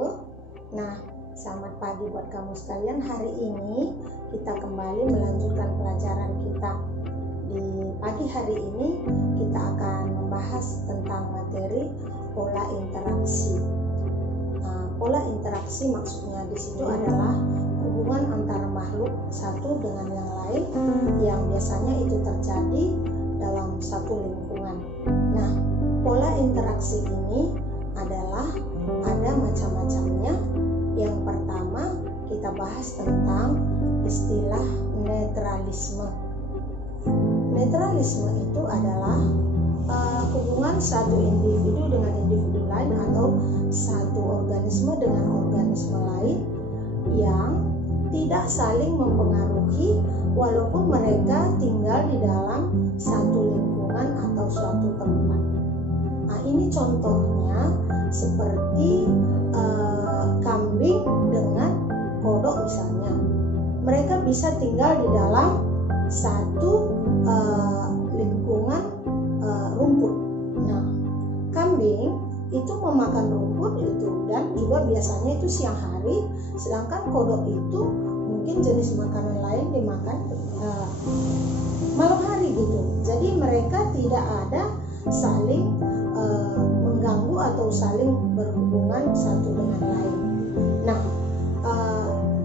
Nah, selamat pagi buat kamu sekalian. Hari ini kita kembali melanjutkan pelajaran kita. Di pagi hari ini kita akan membahas tentang materi pola interaksi. Pola interaksi maksudnya di situ adalah hubungan antara makhluk satu dengan yang lain yang biasanya itu terjadi dalam satu lingkungan. Nah, pola interaksi ini adalah ada macam-macamnya. Yang pertama kita bahas tentang istilah netralisme. Netralisme itu adalah hubungan satu individu dengan individu lain atau satu organisme dengan organisme lain yang tidak saling mempengaruhi walaupun mereka tinggal di dalam satu lingkungan atau suatu tempat. Nah, ini contohnya seperti kambing dengan kodok misalnya. Mereka bisa tinggal di dalam satu lingkungan rumput. Nah, kambing itu memakan rumput itu dan juga biasanya itu siang hari, sedangkan kodok itu mungkin jenis makanan lain dimakan malam hari gitu. Jadi mereka tidak ada saling mengganggu atau saling berhubungan satu dengan lain. Nah,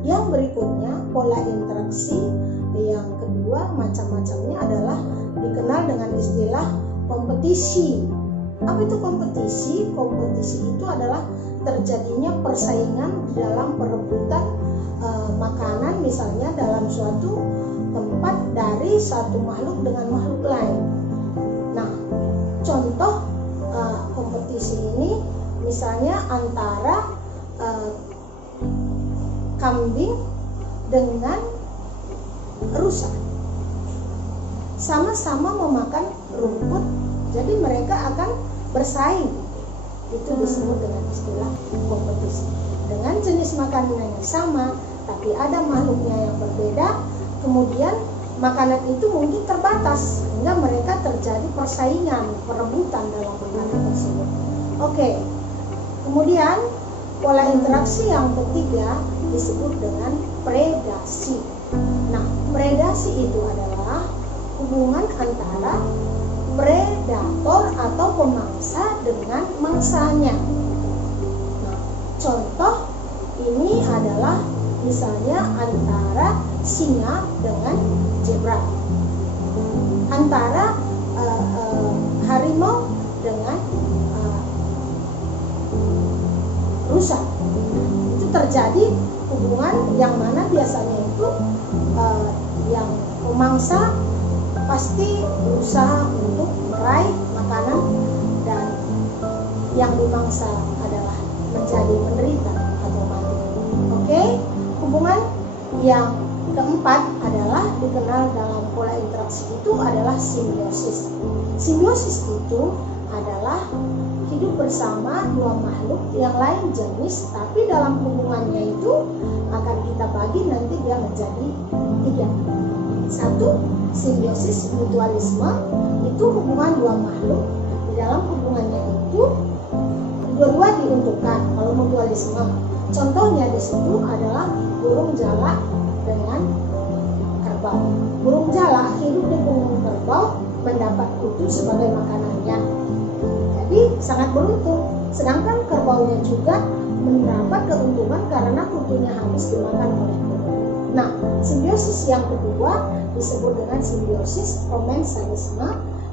yang berikutnya pola interaksi yang kedua macam-macamnya adalah dikenal dengan istilah kompetisi. Apa itu kompetisi? Kompetisi itu adalah terjadinya persaingan dalam perebutan makanan misalnya dalam suatu tempat dari satu makhluk dengan makhluk lain. Nah, contoh kompetisi ini misalnya antara kambing dengan rusa, sama-sama memakan rumput, jadi mereka akan bersaing. Itu disebut dengan istilah kompetisi. Dengan jenis makanan yang sama, tapi ada makhluknya yang berbeda, kemudian makanan itu mungkin terbatas sehingga mereka terjadi persaingan, perebutan dalam makanan tersebut. Oke. Kemudian pola interaksi yang ketiga disebut dengan predasi. Nah, predasi itu adalah hubungan antara predator atau pemangsa dengan mangsanya. Nah, contoh ini adalah misalnya antara singa dengan zebra, antara harimau dengan rusa. Itu terjadi hubungan yang mana biasanya itu yang pemangsa pasti berusaha untuk meraih makanan dan yang dimangsa adalah menjadi menderita atau mati. Oke, hubungan yang keempat adalah dikenal dalam pola interaksi itu adalah simbiosis. Simbiosis itu adalah hidup bersama dua makhluk yang lain jenis, tapi dalam hubungannya itu akan kita bagi nanti dia menjadi tiga. Satu, simbiosis mutualisme, itu hubungan dua makhluk. Di dalam hubungannya itu dua-dua diuntungkan. Kalau mutualisme, contohnya di situ adalah burung jalak dengan kerbau. Burung jalak hidup di punggung kerbau, mendapat kutu sebagai makanannya. Jadi sangat beruntung. Sedangkan kerbaunya juga mendapat keuntungan karena kutunya habis dimakan oleh kerbau. Nah, simbiosis yang kedua disebut dengan simbiosis komensalisme,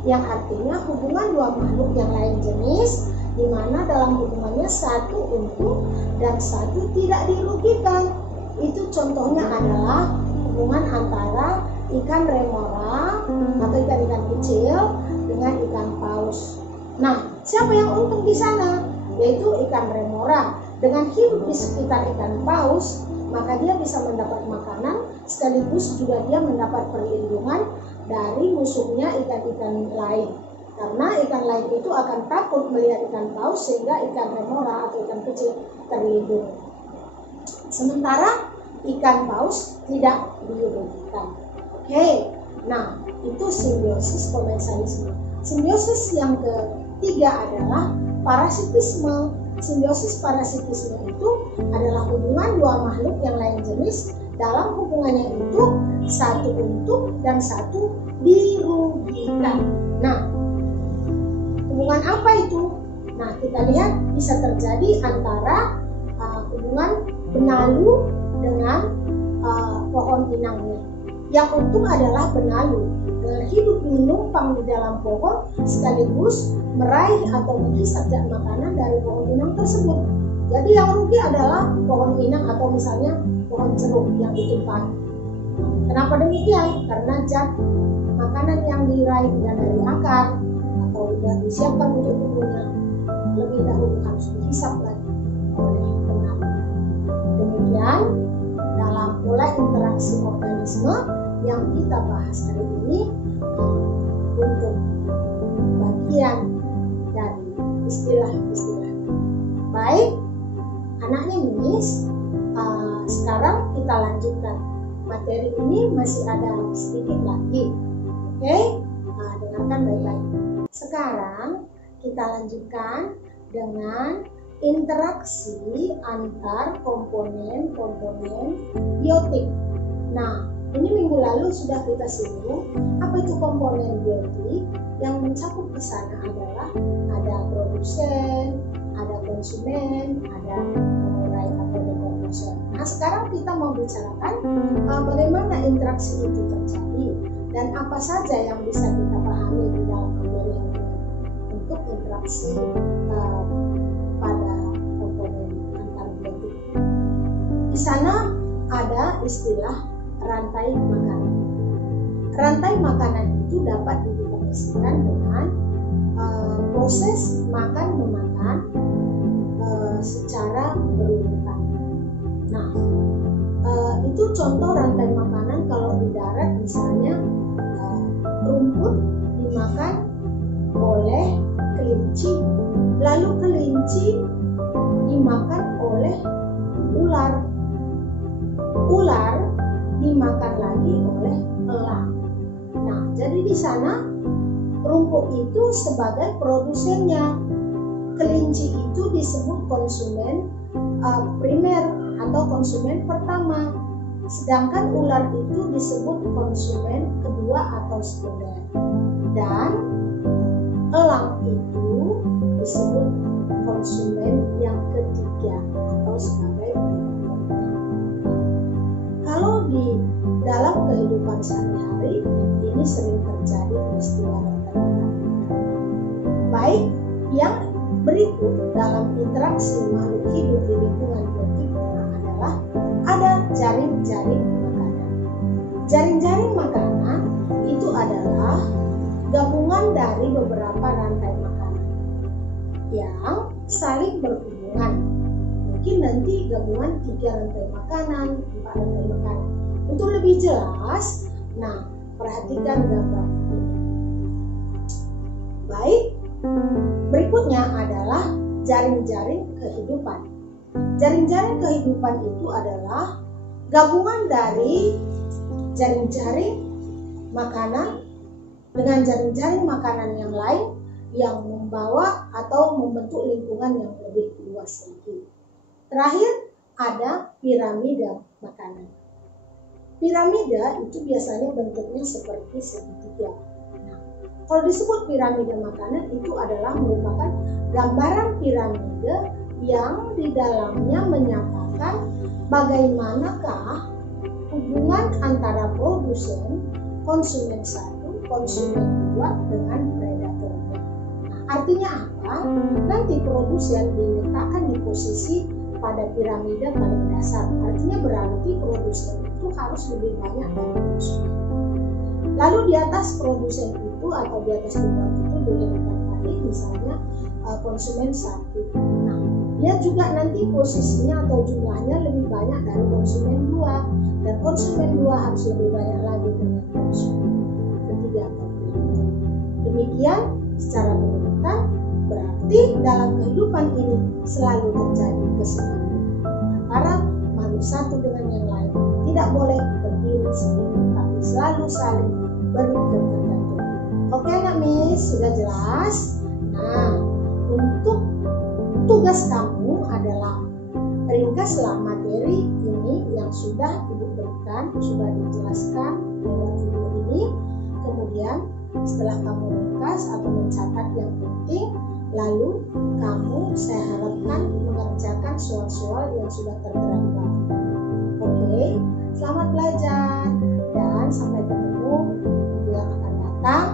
yang artinya hubungan dua makhluk yang lain jenis, di mana dalam hubungannya satu untung dan satu tidak dirugikan. Itu contohnya adalah hubungan antara ikan remora atau ikan-ikan kecil dengan ikan paus. Nah, siapa yang untung di sana? Yaitu ikan remora. Dengan hidup di sekitar ikan paus, maka dia bisa mendapat makanan, sekaligus juga dia mendapat perlindungan dari musuhnya ikan-ikan lain. Karena ikan lain itu akan takut melihat ikan paus sehingga ikan remora atau ikan kecil terlindung. Sementara ikan paus tidak dirugikan. Oke, nah itu simbiosis komensalisme. Simbiosis yang ketiga adalah parasitisme. Simbiosis parasitisme itu adalah hubungan dua makhluk yang lain jenis. Dalam hubungannya itu satu untung dan satu dirugikan. Nah, hubungan apa itu? Nah, kita lihat bisa terjadi antara hubungan benalu dengan pohon inangnya. Yang untung adalah benalu dengan hidup menumpang di dalam pohon sekaligus meraih atau menghisap zat makanan dari pohon inang tersebut. Jadi yang rugi adalah pohon inang atau misalnya pohon jeruk yang ditumpangi. Kenapa demikian? Karena zat makanan yang diraih dari akar atau sudah disiapkan untuk tubuhnya lebih dahulu harus dihisap lagi oleh benalu. Demikian dalam pola interaksi organisme yang kita bahas hari ini untuk bagian dari istilah-istilah. Baik, anaknya Miss, sekarang kita lanjutkan materi ini, masih ada sedikit lagi. Oke, dengarkan baik-baik. Sekarang kita lanjutkan dengan interaksi antar komponen-komponen biotik. Nah, ini minggu lalu sudah kita singgung apa itu komponen biotik. Yang mencakup ke sana adalah ada produsen, ada konsumen, ada pengurai atau dekomposer. Nah, sekarang kita mau bicarakan bagaimana interaksi itu terjadi dan apa saja yang bisa kita pahami di dalam komponen untuk interaksi pada komponen antar biotik. Di sana ada istilah rantai makanan. Rantai makanan itu dapat didefinisikan dengan proses makan memakan secara berurutan. Nah, itu contoh rantai makanan. Kalau di darat misalnya rumput dimakan oleh kelinci, lalu kelinci dimakan oleh ular, ular dimakan lagi oleh elang. Nah, jadi di sana rumput itu sebagai produsennya, kelinci itu disebut konsumen primer atau konsumen pertama, sedangkan ular itu disebut konsumen kedua atau sekunder, dan elang itu disebut konsumen yang ketiga atau sebagai kalau di dalam kehidupan sehari-hari ini sering terjadi peristiwa rantai makanan. Baik, yang berikut dalam interaksi makhluk hidup di lingkungan biotiknya adalah ada jaring-jaring makanan. Jaring-jaring makanan itu adalah gabungan dari beberapa rantai makanan yang saling berhubungan. Mungkin nanti gabungan 3 rantai makanan, 4 rantai makanan. Untuk lebih jelas, nah perhatikan gambar ini. Baik, berikutnya adalah jaring-jaring kehidupan. Jaring-jaring kehidupan itu adalah gabungan dari jaring-jaring makanan dengan jaring-jaring makanan yang lain yang membawa atau membentuk lingkungan yang lebih luas lagi. Terakhir ada piramida makanan. Piramida itu biasanya bentuknya seperti segitiga. Nah, kalau disebut piramida makanan itu adalah merupakan gambaran piramida yang di dalamnya menyatakan bagaimanakah hubungan antara produsen, konsumen satu, konsumen dua dengan predatornya. Nah, artinya apa? Nanti produsen diletakkan di posisi pada piramida paling dasar. Artinya berarti produsen itu harus lebih banyak dari konsumen. Lalu di atas produsen itu atau di atas dua itu diletakkan lagi misalnya konsumen satu. Nah, dia juga nanti posisinya atau jumlahnya lebih banyak dari konsumen dua, dan konsumen dua harus lebih banyak lagi dengan konsumen ketiga atau predator. Demikian secara berurutan. Berarti dalam kehidupan ini selalu terjadi keseimbangan antara makhluk satu dengan yang lain. Tidak boleh berdiri sendiri, tapi selalu saling bergantung. Oke anak Miss, sudah jelas? Nah, untuk tugas kamu adalah ringkaslah materi ini yang sudah Ibu berikan, sudah dijelaskan lewat video ini. Kemudian setelah kamu ringkas atau mencatat yang penting, lalu kamu saya harapkan mengerjakan soal-soal yang sudah tertera di bawah. Oke, selamat belajar dan sampai ketemu minggu yang akan datang.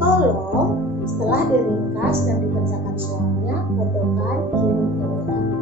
Tolong setelah diringkas dan dikerjakan soalnya, fotokan kirim ke WA.